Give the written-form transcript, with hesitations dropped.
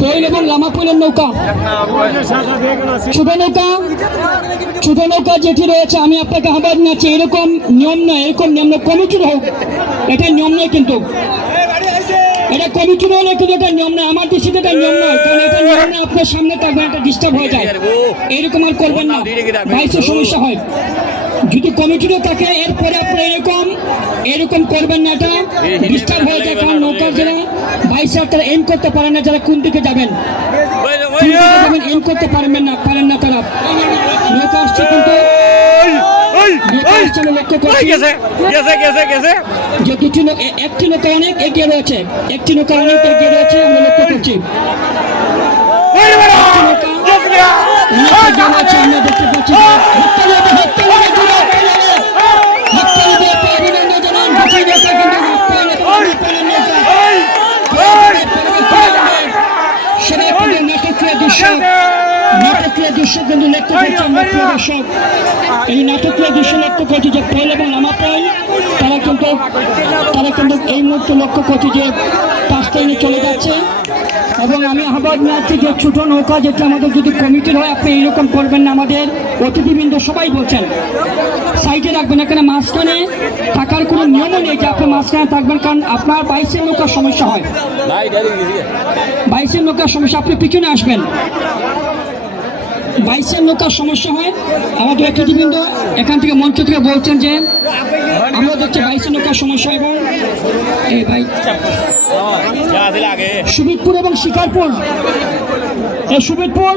তৈল এবং লামাপুলের নৌকা, ছোট নৌকা, ছোট নৌকা যেটি রয়েছে, আমি আপনাকে আহ্বান জানাচ্ছি, এরকম নিয়ম নয়, এরকম নিয়ম নয়, কমিটির হোক, এটা নিয়ম নয়, কিন্তু এটা কমিটির হলে কিন্তু এটা নিয়ম নয়, আমার দৃষ্টিতে এটা নিয়ম নয়, কারণ এটা নিয়ম নয়, আপনার সামনে থাকবেন, এটা ডিস্টার্ব হয়ে যায়, এরকম আর করবেন না, বাইশের সমস্যা হয়। যদি কমিটিরও থাকে এরপরে আপনি এরকম করবেন না, এটা ডিস্টার্ব হয়ে যায়, কারণ নৌকা যারা বাইশে তারা এম করতে পারেন না, যারা কোন দিকে যাবেন এম করতে পারেন না তারা নৌকা আসছে, কিন্তু লক্ষ্য করছি যে একটি নৌকা অনেক এগিয়ে রয়েছে, আমরা লক্ষ্য করছি আমরা দেখতে পাচ্ছি নাটকীয় দৃশ্য কিন্তু লক্ষ্য করছি আমরা, প্রিয় দর্শক, এই নাটকীয় দৃশ্য লক্ষ্য করছি যে পয়েল এবং লামাপয়েল তারা কিন্তু এই মুহূর্তে লক্ষ্য করছি যে রাস্তায় নিয়ে চলে যাচ্ছে। এবং আমি আহ্বান জানাচ্ছি যে ছোট নৌকা যেটা আমাদের যদি কমিটির হয়, আপনি এইরকম করবেন না, আমাদের অতিথিবৃন্দ সবাই বলছেন সাইডে রাখবেন, এখানে মাঝখানে থাকার কোনো নিয়মও নেই যে আপনি মাঝখানে থাকবেন, কারণ আপনার বাইশের নৌকার সমস্যা হয়, বাইশের নৌকার সমস্যা, আপনি পিছনে আসবেন, বাইশের নৌকার সমস্যা হয়। আমাদের অতিথিবৃন্দ এখান থেকে মঞ্চ থেকে বলছেন যে আমরা দেখছি বাইশের নৌকার সমস্যা, এবং এই ভাই সুবিদপুর এবং শিকারপুর, সুবিদপুর